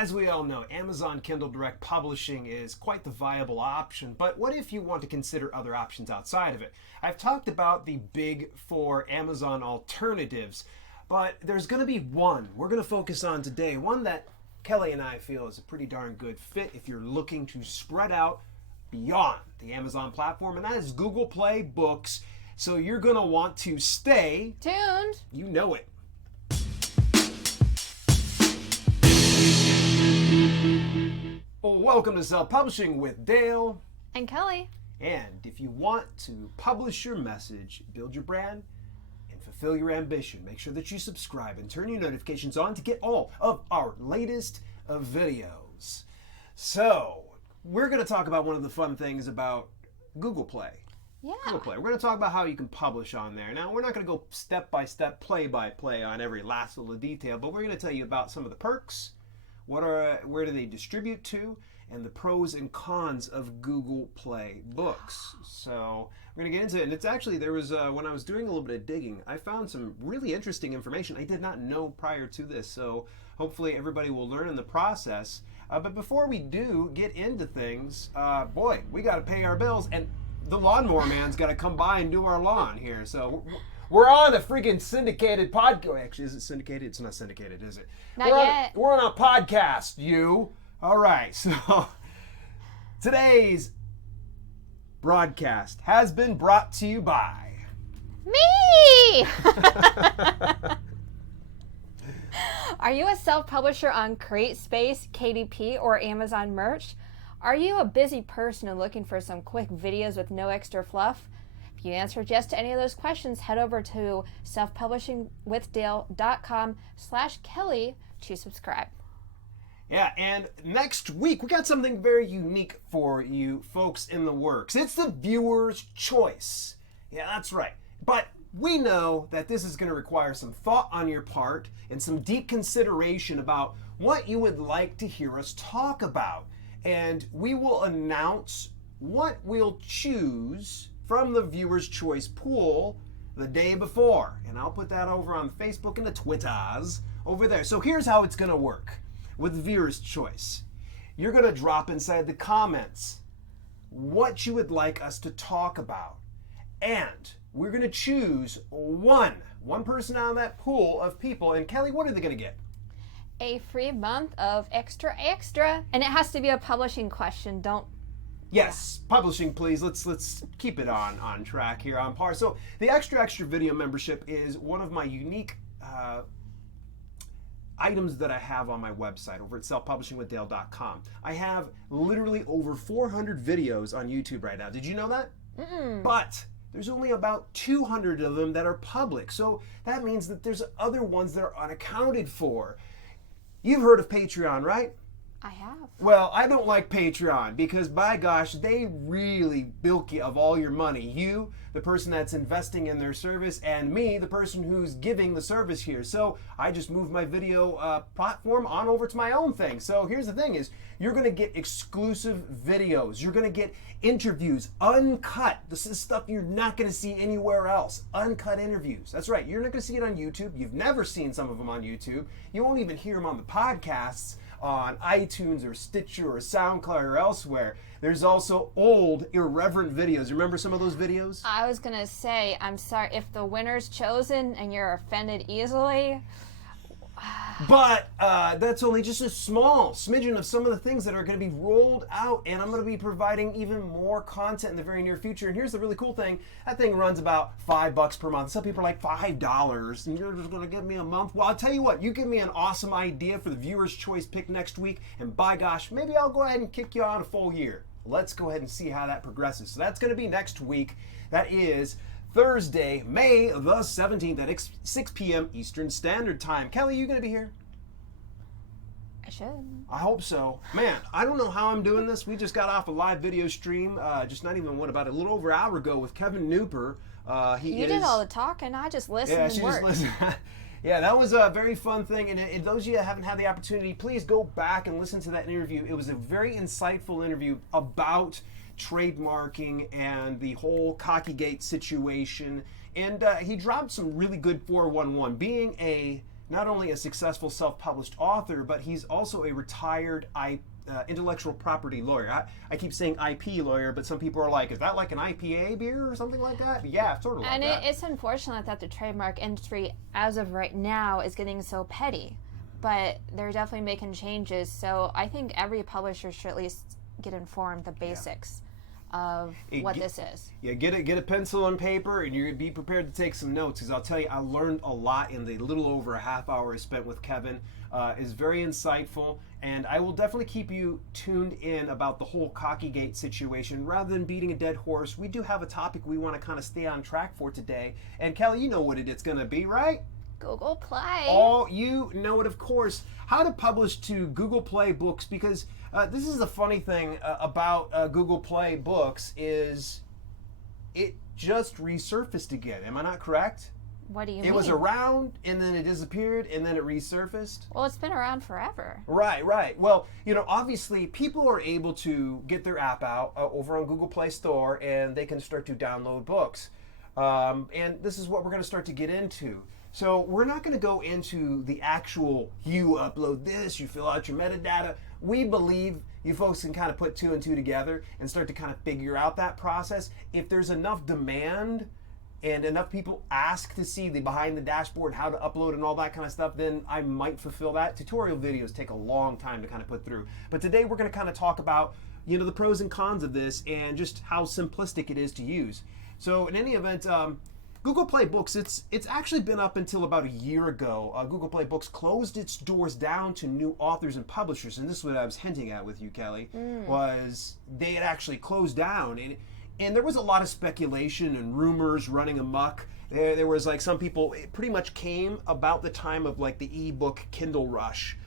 As we all know, Amazon Kindle Direct Publishing is quite the viable option, but what if you want to consider other options outside of it? I've talked about the big four Amazon alternatives, but there's going to be one we're going to focus on today, one that Kelly and I feel is a pretty darn good fit if you're looking to spread out beyond the Amazon platform, and that is Google Play Books. So you're going to want to stay tuned. You know it. Well, welcome to Self-Publishing with Dale and Kelly. And if you want to publish your message, build your brand, and fulfill your ambition, make sure that you subscribe and turn your notifications on to get all of our latest videos. So, we're going to talk about one of the fun things about Google Play. Yeah. Google Play. We're going to talk about how you can publish on there. Now, we're not going to go step by step, play by play on every last little detail, but we're going to tell you about some of the perks, where do they distribute to, and the pros and cons of Google Play Books. So we're going to get into it. And it's actually, there was, when I was doing a little bit of digging, I found some really interesting information I did not know prior to this. So hopefully everybody will learn in the process. But before we do get into things, boy, we got to pay our bills. And the lawnmower man's got to come by and do our lawn here. So we're on a freaking syndicated podcast. Actually, is it syndicated? It's not syndicated, is it? Not yet. We're on a podcast, you. All right, so today's broadcast has been brought to you by me. Are you a self-publisher on CreateSpace, KDP, or Amazon Merch? Are you a busy person and looking for some quick videos with no extra fluff? If you answered yes to any of those questions, head over to selfpublishingwithdale.com/Kelly to subscribe. Yeah, and next week we got something very unique for you folks in the works. It's the viewer's choice. Yeah, that's right. But we know that this is going to require some thought on your part and some deep consideration about what you would like to hear us talk about. And we will announce what we'll choose from the viewer's choice pool the day before. And I'll put that over on Facebook and the Twitters over there. So here's how it's going to work with viewer's choice. You're going to drop inside the comments what you would like us to talk about. And we're going to choose one person out of that pool of people. And Kelly, what are they going to get? A free month of extra. And it has to be a publishing question. Yes, publishing, please. Let's keep it on track here, on par. So the extra video membership is one of my unique items that I have on my website over at selfpublishingwithdale.com. I have literally over 400 videos on YouTube right now. Did you know that? But there's only about 200 of them that are public. So that means that there's other ones that are unaccounted for. You've heard of Patreon, right? I have. Well, I don't like Patreon because, by gosh, they really bilk you of all your money. You, the person that's investing in their service, and me, the person who's giving the service here. So I just moved my video platform on over to my own thing. So here's the thing is, you're going to get exclusive videos. You're going to get interviews, uncut. This is stuff you're not going to see anywhere else. Uncut interviews. That's right. You're not going to see it on YouTube. You've never seen some of them on YouTube. You won't even hear them on the podcasts on iTunes or Stitcher or SoundCloud or elsewhere. There's also old, irreverent videos. Remember some of those videos? I was going to say, I'm sorry, if the winner's chosen and you're offended easily. But that's only just a small smidgen of some of the things that are going to be rolled out, and I'm going to be providing even more content in the very near future. And here's the really cool thing. That thing runs about $5 per month. Some people are like $5, and you're just going to give me a month. Well, I'll tell you what, you give me an awesome idea for the viewer's choice pick next week, and by gosh, maybe I'll go ahead and kick you on a full year. Let's go ahead and see how that progresses. So that's going to be next week. That is Thursday, May the 17th at 6 p.m. Eastern Standard Time. Kelly, you going to be here? I should. I hope so. Man, I don't know how I'm doing this. We just got off a live video stream, just not even, about a little over an hour ago with Kevin Nooper. You did all the talking. I just listened and worked. Just listened. Yeah, that was a very fun thing. And those of you that haven't had the opportunity, please go back and listen to that interview. It was a very insightful interview about trademarking and the whole Cockeygate situation. And he dropped some really good 411. Being a not only a successful self-published author, but he's also a retired intellectual property lawyer. I keep saying IP lawyer, but some people are like, is that like an IPA beer or something like that? But yeah, sort of like that. And it's unfortunate that the trademark industry, as of right now, is getting so petty. But they're definitely making changes. So I think every publisher should at least get informed the basics of what this is. Yeah, get a pencil and paper, and you're be prepared to take some notes, because I'll tell you, I learned a lot in the little over a half hour I spent with Kevin. Is very insightful, and I will definitely keep you tuned in about the whole Cockeygate situation. Rather than beating a dead horse, we do have a topic we want to kind of stay on track for today. And Kelly, you know what it's going to be, right? Google Play. Oh, you know it, of course. How to publish to Google Play books, because this is the funny thing about Google Play books is it just resurfaced again. Am I not correct? What do you mean? It was around, and then it disappeared, and then it resurfaced. Well, it's been around forever. Right. Well, obviously, people are able to get their app out over on Google Play Store, and they can start to download books. And this is what we're going to start to get into. So we're not going to go into the actual, you upload this, you fill out your metadata. We believe you folks can kind of put two and two together and start to kind of figure out that process. If there's enough demand and enough people ask to see the behind the dashboard, how to upload and all that kind of stuff, then I might fulfill that. Tutorial videos take a long time to kind of put through. But today we're going to kind of talk about, the pros and cons of this and just how simplistic it is to use. So in any event, Google Play Books, it's actually been up until about a year ago. Google Play Books closed its doors down to new authors and publishers, and this is what I was hinting at with you, Kelly, was they had actually closed down. And there was a lot of speculation and rumors running amok. There was like some people, it pretty much came about the time of like the ebook Kindle rush.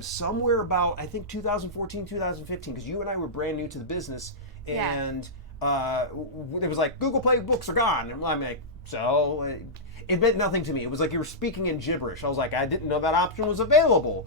Somewhere about, I think 2014, 2015, because you and I were brand new to the business. And it was like, Google Play Books are gone. And I'm like, so it meant nothing to me. It was like you were speaking in gibberish. I was like, I didn't know that option was available.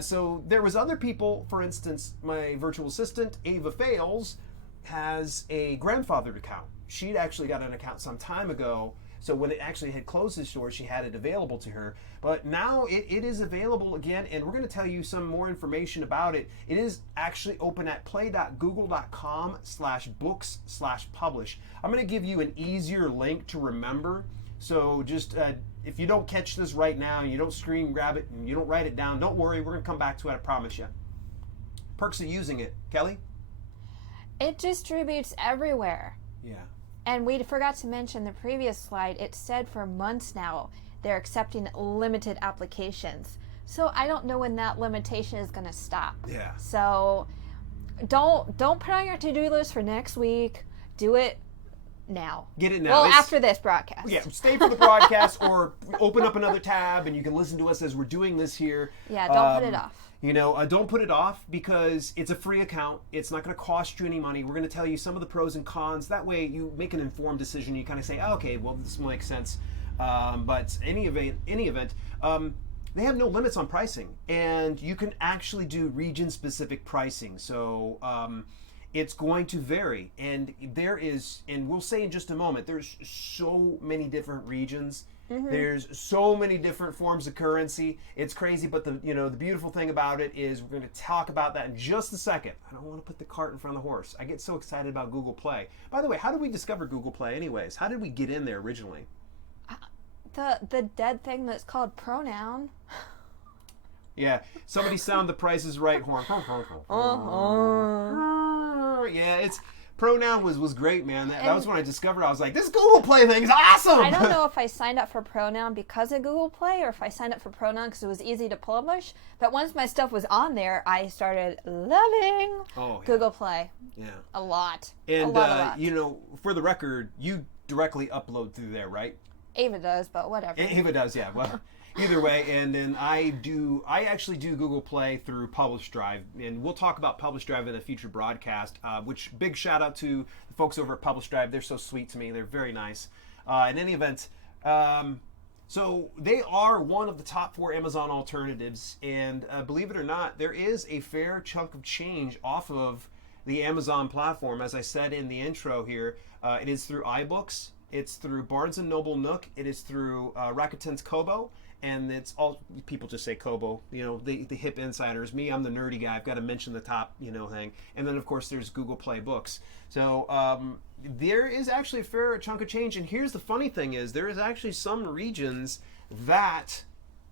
So there was other people, for instance, my virtual assistant, Ava Fales, has a grandfathered account. She'd actually got an account some time ago, so when it actually had closed the store, she had it available to her. But now it is available again, and we're going to tell you some more information about it. It is actually open at play.google.com/books/publish. I'm going to give you an easier link to remember. So just if you don't catch this right now, and you don't screen grab it, and you don't write it down, don't worry, we're going to come back to it, I promise you. Perks of using it. Kelly? It distributes everywhere. Yeah. And we forgot to mention the previous slide, it said for months now they're accepting limited applications. So I don't know when that limitation is going to stop. Yeah. So don't put on your to-do list for next week. Do it now. Get it now. Well, after this broadcast. Yeah, stay for the broadcast or open up another tab and you can listen to us as we're doing this here. Yeah, don't put it off. Don't put it off because it's a free account. It's not going to cost you any money. We're going to tell you some of the pros and cons. That way you make an informed decision. You kind of say, oh, okay, well, this makes sense. But any event, they have no limits on pricing. And you can actually do region-specific pricing. So it's going to vary. And there is, and we'll say in just a moment, there's so many different regions. There's so many different forms of currency. It's crazy, but the beautiful thing about it is we're going to talk about that in just a second. I don't want to put the cart in front of the horse. I get so excited about Google Play. By the way, how did we discover Google Play anyways? How did we get in there originally? The dead thing that's called pronoun. Yeah, somebody sound the Price is Right horn. Yeah, it's... Pronoun was great, man. That was when I discovered. I was like, this Google Play thing is awesome. I don't know if I signed up for Pronoun because of Google Play or if I signed up for Pronoun because it was easy to publish. But once my stuff was on there, I started loving Google Play. Yeah. A lot. And, a lot. for the record, you directly upload through there, right? Ava does, but whatever. Ava does, yeah. Well, either way, and then I actually do Google Play through Publish Drive, and we'll talk about Publish Drive in a future broadcast, which big shout out to the folks over at Publish Drive. They're so sweet to me. They're very nice. In any event, so they are one of the top 4 Amazon alternatives, and believe it or not, there is a fair chunk of change off of the Amazon platform. As I said in the intro here, it is through iBooks, it's through Barnes & Noble Nook, it is through Rakuten's Kobo, and it's all people just say Kobo. You know, the hip insiders. Me, I'm the nerdy guy. I've got to mention the top, thing. And then of course there's Google Play Books. So there is actually a fair chunk of change. And here's the funny thing: is there is actually some regions that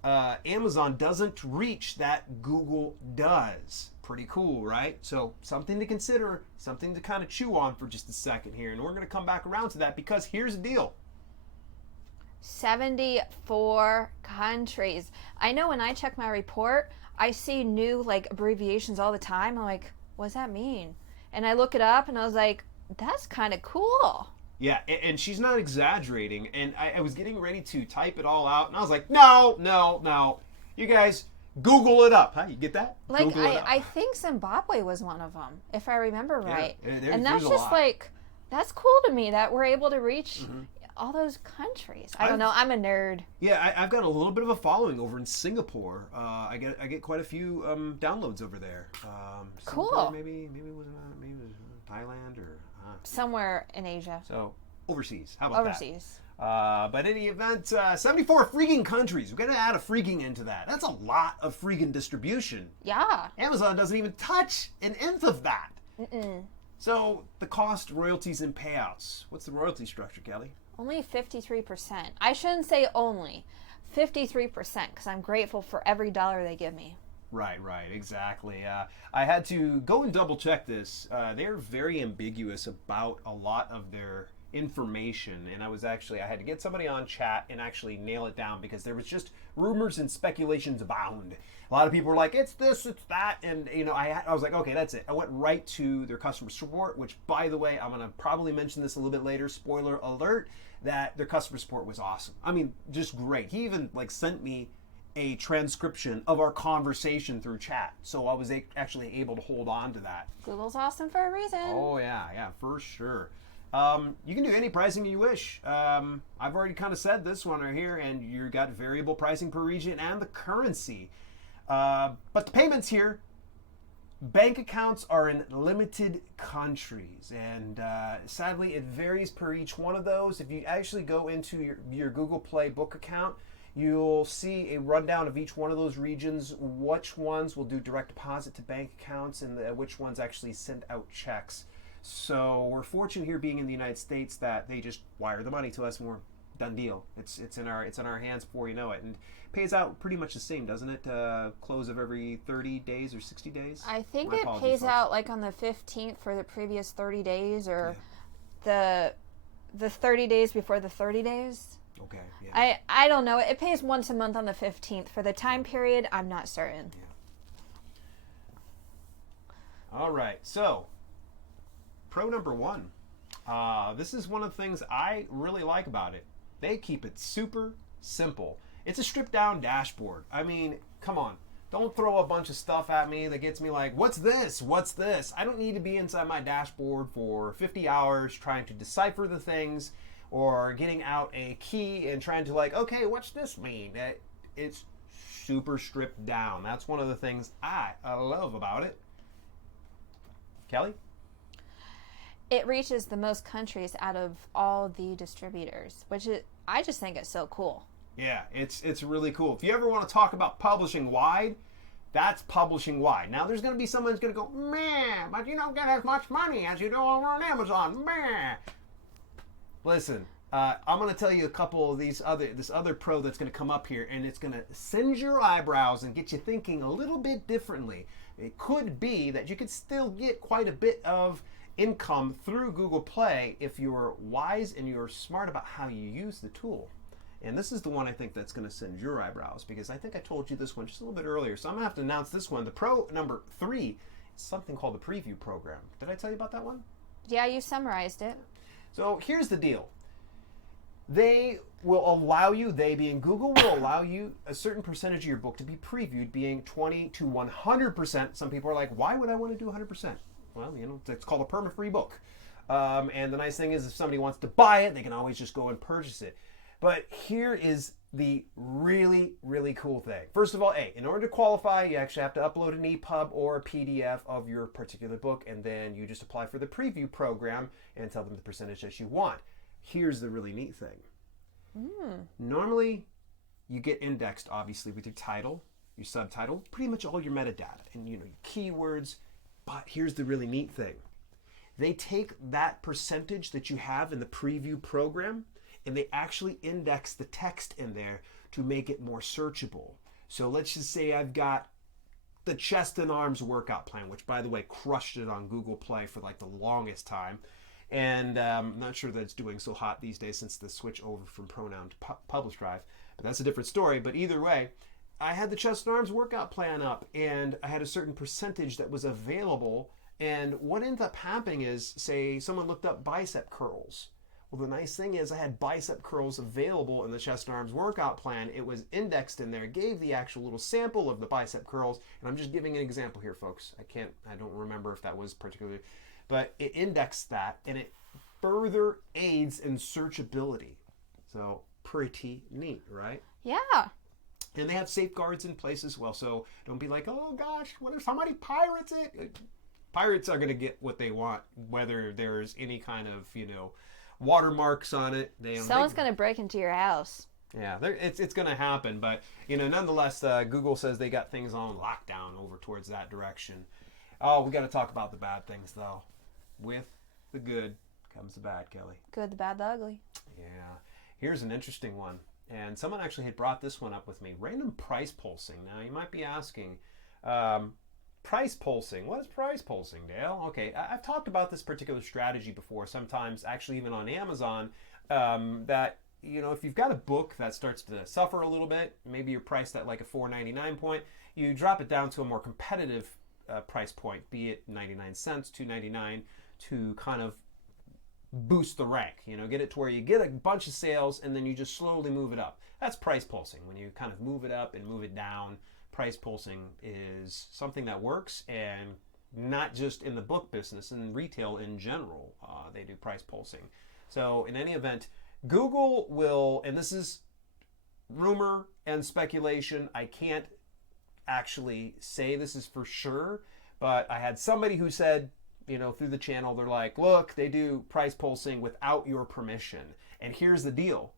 Amazon doesn't reach that Google does. Pretty cool, right? So something to consider, something to kind of chew on for just a second here. And we're going to come back around to that because here's the deal. 74 countries. I know when I check my report, I see new abbreviations all the time. I'm like, what does that mean? And I look it up and I was like, that's kind of cool. Yeah, and she's not exaggerating. And I was getting ready to type it all out, and I was like, no. You guys, Google it up. Huh? You get that? I think Zimbabwe was one of them, if I remember right. Yeah, and that's just that's cool to me that we're able to reach all those countries. I don't know. I'm a nerd. Yeah, I've got a little bit of a following over in Singapore. I get quite a few downloads over there. Cool. Maybe it was Thailand or somewhere in Asia. So overseas. How about overseas? But in any event, 74 freaking countries. We're gonna add a freaking into that. That's a lot of freaking distribution. Yeah. Amazon doesn't even touch an nth of that. Mm-mm. So the cost, royalties, and payouts. What's the royalty structure, Kelly? Only 53%. I shouldn't say only. 53%, because I'm grateful for every dollar they give me. Right, exactly. I had to go and double check this. They're very ambiguous about a lot of their information, and I had to get somebody on chat and actually nail it down because there was just rumors and speculations abound. A lot of people were like, it's this, it's that, and I was like, okay, that's it. I went right to their customer support, which, by the way, I'm going to probably mention this a little bit later, spoiler alert, that their customer support was awesome. I mean, just great. He even sent me a transcription of our conversation through chat, so I was actually able to hold on to that. Google's awesome for a reason. Oh yeah, for sure. You can do any pricing you wish. I've already kind of said this one right here, and you got variable pricing per region and the currency. But the payments here, bank accounts are in limited countries, and sadly it varies per each one of those. If you actually go into your Google Play book account, you'll see a rundown of each one of those regions, which ones will do direct deposit to bank accounts, and which ones actually send out checks. So we're fortunate here, being in the United States, that they just wire the money to us and we're done deal. It's in our hands before you know it, and pays out pretty much the same, doesn't it? Close of every 30 days or 60 days. I think it pays out on the 15th for the previous 30 days, or the 30 days before the 30 days. Okay. Yeah. I don't know. It pays once a month on the 15th. For the time period, I'm not certain. Yeah. All right. So, pro number one. This is one of the things I really like about it. They keep it super simple. It's a stripped down dashboard. I mean, come on. Don't throw a bunch of stuff at me that gets me like, what's this? What's this? I don't need to be inside my dashboard for 50 hours trying to decipher the things, or getting out a key and trying to okay, what's this mean? It's super stripped down. That's one of the things I love about it. Kelly? It reaches the most countries out of all the distributors, I just think it's so cool. Yeah, it's really cool. If you ever want to talk about publishing wide, that's publishing wide. Now, there's going to be someone who's going to go, meh, but you don't get as much money as you do over on Amazon, meh. Listen, I'm going to tell you a couple of this other pro that's going to come up here, and it's going to singe your eyebrows and get you thinking a little bit differently. It could be that you could still get quite a bit of income through Google Play if you're wise and you're smart about how you use the tool. And this is the one I think that's going to singe your eyebrows, because I think I told you this one just a little bit earlier. So I'm going to have to announce this one. The pro number 3 is something called the preview program. Did I tell you about that one? Yeah, you summarized it. So here's the deal. They will allow you, they being Google, will allow you a certain percentage of your book to be previewed, being 20 to 100%. Some people are like, why would I want to do 100%? Well, it's called a perma-free book. And the nice thing is, if somebody wants to buy it, they can always just go and purchase it. But here is the really, really cool thing. First of all, in order to qualify, you actually have to upload an EPUB or a PDF of your particular book, and then you just apply for the preview program and tell them the percentage that you want. Here's the really neat thing. Normally, you get indexed obviously with your title, your subtitle, pretty much all your metadata and your keywords. But here's the really neat thing. They take that percentage that you have in the preview program and they actually index the text in there to make it more searchable. So let's just say I've got the chest and arms workout plan, which by the way crushed it on Google Play for like the longest time. And I'm not sure that it's doing so hot these days since the switch over from Pronoun to Publish Drive, but that's a different story. But either way, I had the chest and arms workout plan up and I had a certain percentage that was available. And what ended up happening is, say someone looked up bicep curls. Well, the nice thing is I had bicep curls available in the chest and arms workout plan. It was indexed in there, gave the actual little sample of the bicep curls. And I'm just giving an example here, folks. I don't remember if that was particularly, but it indexed that and it further aids in searchability. So pretty neat, right? Yeah. And they have safeguards in place as well. So don't be like, oh gosh, what if somebody pirates it? Pirates are going to get what they want, whether there's any kind of, watermarks on it. Someone's going to break into your house. Yeah, it's going to happen. But, nonetheless, Google says they got things on lockdown over towards that direction. Oh, we got to talk about the bad things, though. With the good comes the bad, Kelly. Good, the bad, the ugly. Yeah. Here's an interesting one. And someone actually had brought this one up with me. Random price pulsing. Now, you might be asking, price pulsing. What is price pulsing, Dale? Okay, I've talked about this particular strategy before, sometimes actually even on Amazon, that, if you've got a book that starts to suffer a little bit, maybe you're priced at like a $4.99 point, you drop it down to a more competitive price point, be it 99 cents, $2.99, to kind of boost the rank, get it to where you get a bunch of sales and then you just slowly move it up. That's price pulsing, when you kind of move it up and move it down. Price pulsing is something that works, and not just in the book business, in retail in general, they do price pulsing. So in any event, Google will, and this is rumor and speculation, I can't actually say this is for sure, but I had somebody who said, through the channel, they're like, look, they do price pulsing without your permission. And here's the deal.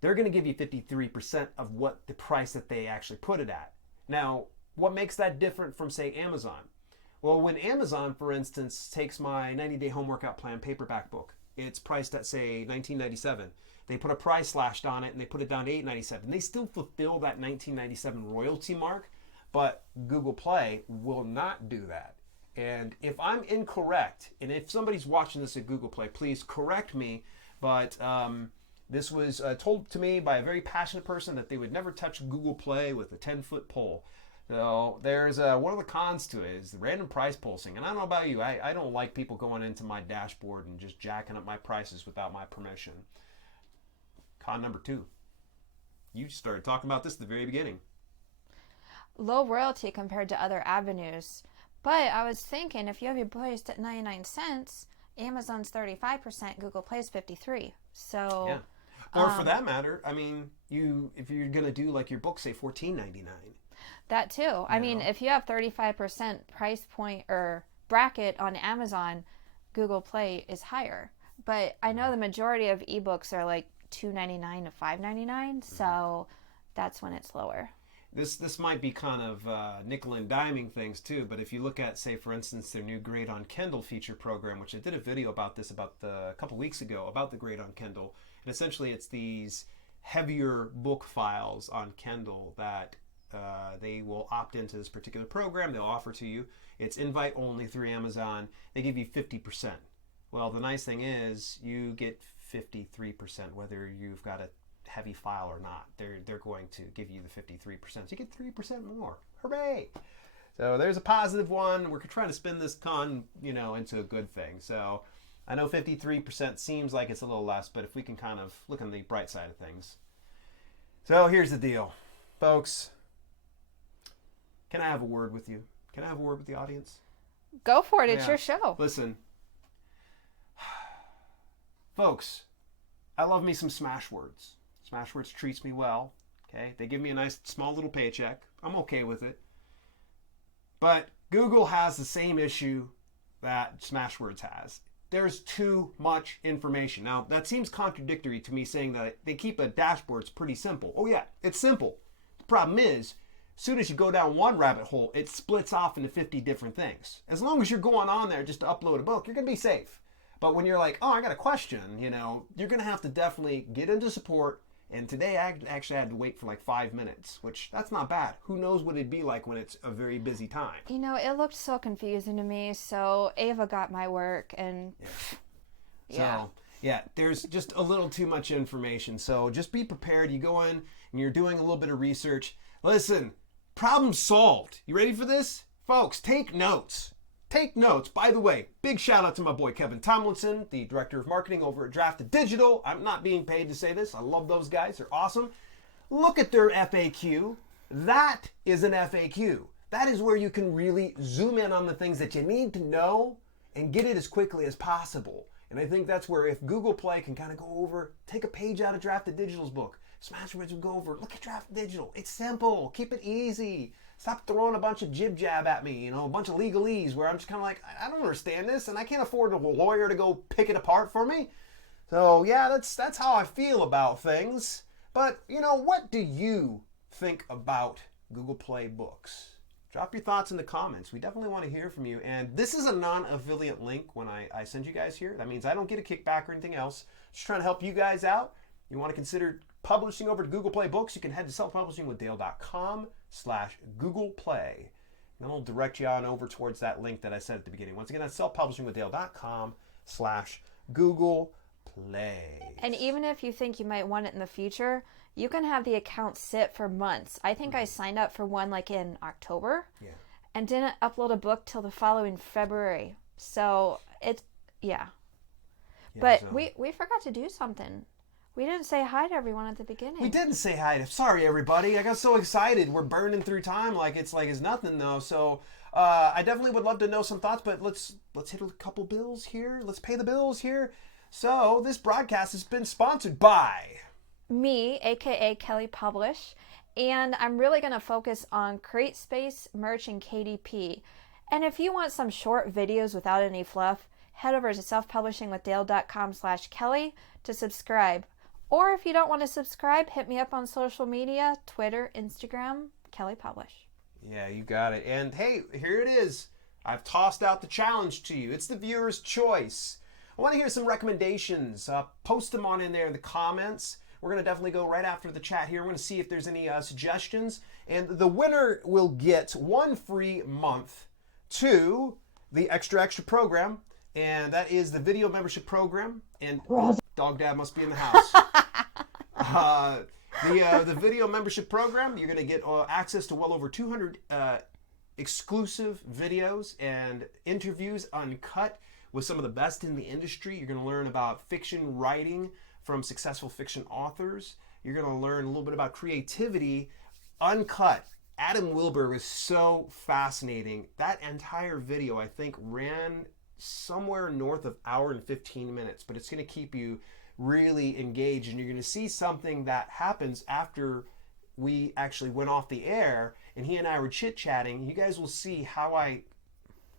They're going to give you 53% of what the price that they actually put it at. Now, what makes that different from, say, Amazon? Well, when Amazon, for instance, takes my 90-day home workout plan paperback book, it's priced at, say, $19.97. They put a price slashed on it and they put it down to $8.97. They still fulfill that $19.97 royalty mark, but Google Play will not do that. And if I'm incorrect, and if somebody's watching this at Google Play, please correct me, but this was told to me by a very passionate person that they would never touch Google Play with a 10-foot pole. So there's one of the cons to it is the random price pulsing. And I don't know about you, I don't like people going into my dashboard and just jacking up my prices without my permission. Con number 2. You started talking about this at the very beginning. Low royalty compared to other avenues. But I was thinking, if you have your priced at 99 cents, Amazon's 35%, Google Play's 53%. So... yeah. Or for that matter, I mean, if you're going to do like your book, say $14.99. That too. I mean, if you have 35% price point or bracket on Amazon, Google Play is higher. But I know the majority of ebooks are like $2.99 to $5.99, so that's when it's lower. This might be kind of nickel and diming things too, but if you look at, say, for instance, their new Great on Kindle feature program, which I did a video about this a couple weeks ago about the Great on Kindle, and essentially it's these heavier book files on Kindle that they will opt into this particular program. They'll offer to you. It's invite only through Amazon. They give you 50%. Well, the nice thing is you get 53%, whether you've got a heavy file or not. They're going to give you the 53%. So you get 3% more. Hooray! So there's a positive one. We're trying to spin this con, into a good thing. So I know 53% seems like it's a little less, but if we can kind of look on the bright side of things. So here's the deal, folks. Can I have a word with you? Can I have a word with the audience? Go for it. It's your show. Listen. Folks, I love me some Smashwords. Smashwords treats me well. Okay, they give me a nice small little paycheck. I'm okay with it. But Google has the same issue that Smashwords has. there's too much information. Now, that seems contradictory to me saying that they keep a dashboard. It's pretty simple. Oh yeah, it's simple. The problem is, as soon as you go down one rabbit hole, it splits off into 50 different things. As long as you're going on there just to upload a book, you're going to be safe. But when you're like, oh, I got a question, you're going to have to definitely get into support. And today I actually had to wait for like 5 minutes, which that's not bad. Who knows what it'd be like when it's a very busy time. It looked so confusing to me. So Ava got my work and So, there's just a little too much information. So just be prepared. You go in and you're doing a little bit of research. Listen, problem solved. You ready for this? Folks, take notes. Take notes. By the way, big shout out to my boy Kevin Tomlinson, the director of marketing over at Drafted Digital. I'm not being paid to say this. I love those guys. They're awesome. Look at their FAQ. That is an FAQ. That is where you can really zoom in on the things that you need to know and get it as quickly as possible. And I think that's where if Google Play can kind of go over, take a page out of Drafted Digital's book, Smashwords will go over, look at Drafted Digital. It's simple. Keep it easy. Stop throwing a bunch of jib-jab at me, a bunch of legalese where I'm just kind of like, I don't understand this, and I can't afford a lawyer to go pick it apart for me. So yeah, that's how I feel about things. But, what do you think about Google Play books? Drop your thoughts in the comments. We definitely want to hear from you. And this is a non-affiliate link when I send you guys here. That means I don't get a kickback or anything else. Just trying to help you guys out. You want to consider publishing over to Google Play Books, you can head to selfpublishingwithdale.com/Google Play. And it'll direct you on over towards that link that I said at the beginning. Once again, that's selfpublishingwithdale.com/Google Play. And even if you think you might want it in the future, you can have the account sit for months. I think I signed up for one like in October and didn't upload a book till the following February. So But we forgot to do something. We didn't say hi to everyone at the beginning. We didn't say hi. Sorry, everybody. I got so excited. We're burning through time like it's nothing, though. So I definitely would love to know some thoughts, but let's hit a couple bills here. Let's pay the bills here. So this broadcast has been sponsored by me, aka Kelly Publish, and I'm really going to focus on CreateSpace, Merch, and KDP. And if you want some short videos without any fluff, head over to selfpublishingwithdale.com/Kelly to subscribe. Or if you don't want to subscribe, hit me up on social media, Twitter, Instagram, Kelly Publish. Yeah, you got it. And hey, here it is. I've tossed out the challenge to you. It's the viewer's choice. I want to hear some recommendations. Post them on in there in the comments. We're going to definitely go right after the chat here. We're going to see if there's any suggestions. And the winner will get one free month to the Extra program. And that is the video membership program. And Dog Dad must be in the house. The video membership program, you're going to get access to well over 200 exclusive videos and interviews uncut with some of the best in the industry. You're going to learn about fiction writing from successful fiction authors. You're going to learn a little bit about creativity uncut. Adam Wilbur was so fascinating. That entire video, I think, ran somewhere north of hour and 15 minutes, but it's going to keep you really engaged, and you're going to see something that happens after we actually went off the air and he and I were chit-chatting. You guys will see how I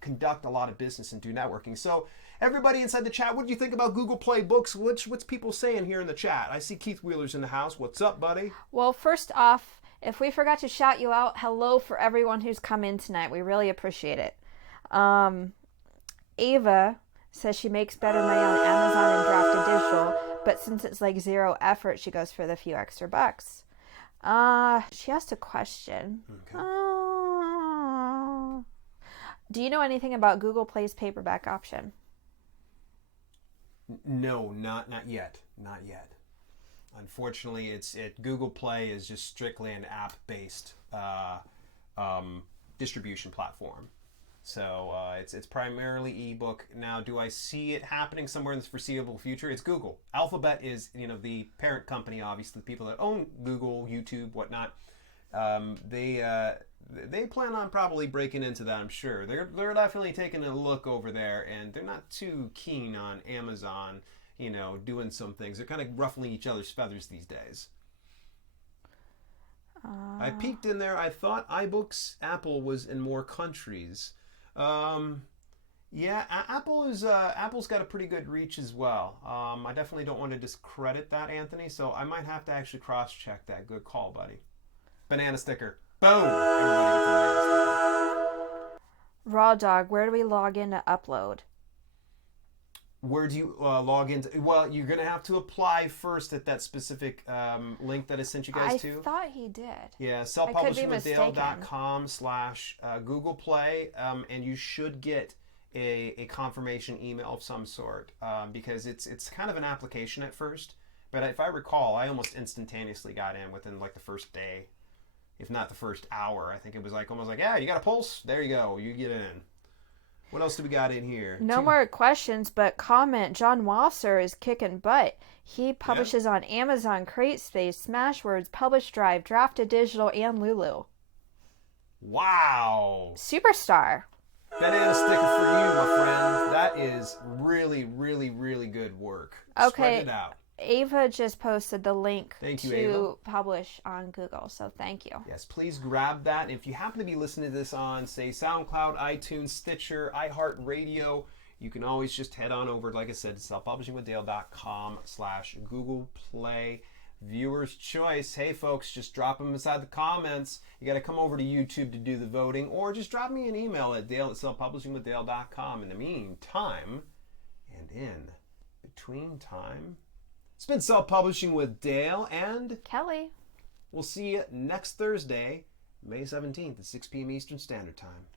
conduct a lot of business and do networking. So everybody inside the chat, what do you think about Google Play Books? What's people saying here in the chat? I see Keith Wheeler's in the house. What's up, buddy? Well, first off, if we forgot to shout you out, hello for everyone who's come in tonight. We really appreciate it. Ava says she makes better money on Amazon and Drafted Digital, but since it's like zero effort, she goes for the few extra bucks. She asked a question. Okay. Do you know anything about Google Play's paperback option? No, not yet. Not yet. Unfortunately, Google Play is just strictly an app-based distribution platform. So it's primarily ebook. Now, do I see it happening somewhere in the foreseeable future? It's Google. Alphabet is the parent company, obviously, the people that own Google, YouTube, whatnot. They plan on probably breaking into that, I'm sure. They're definitely taking a look over there, and they're not too keen on Amazon, doing some things. They're kind of ruffling each other's feathers these days. I peeked in there. I thought iBooks Apple was in more countries. Yeah, Apple's got a pretty good reach as well. I definitely don't want to discredit that, Anthony. So I might have to actually cross-check that. Good call, buddy. Banana sticker. Boom! Everybody gets a banana sticker. Raw Dog, where do we log in to upload? Where do you log into? Well, you're going to have to apply first at that specific link that I sent you guys to. I thought he did. Yeah, I could be mistaken. selfpublishingwithdale.com/Google Play, and you should get a confirmation email of some sort because it's kind of an application at first. But if I recall, I almost instantaneously got in within like the first day, if not the first hour. I think it was like almost like, yeah, you got a pulse? There you go. You get in. What else do we got in here? No more questions, but comment. John Wasser is kicking butt. He publishes on Amazon, CreateSpace, Smashwords, Publish Drive, Drafted Digital, and Lulu. Wow. Superstar. Banana sticker for you, my friend. That is really, really, really good work. Okay. Spread it out. Ava just posted the link Thank you, to Ava. publish on Google, so thank you. Yes, please grab that. If you happen to be listening to this on, say, SoundCloud, iTunes, Stitcher, iHeartRadio, you can always just head on over, like I said, to selfpublishingwithdale.com/Google Play. Viewer's choice. Hey, folks, just drop them inside the comments. You got to come over to YouTube to do the voting, or just drop me an email at dale@selfpublishingwithdale.com. In the meantime, and in between time, it's been Self-Publishing with Dale and Kelly. We'll see you next Thursday, May 17th at 6 p.m. Eastern Standard Time.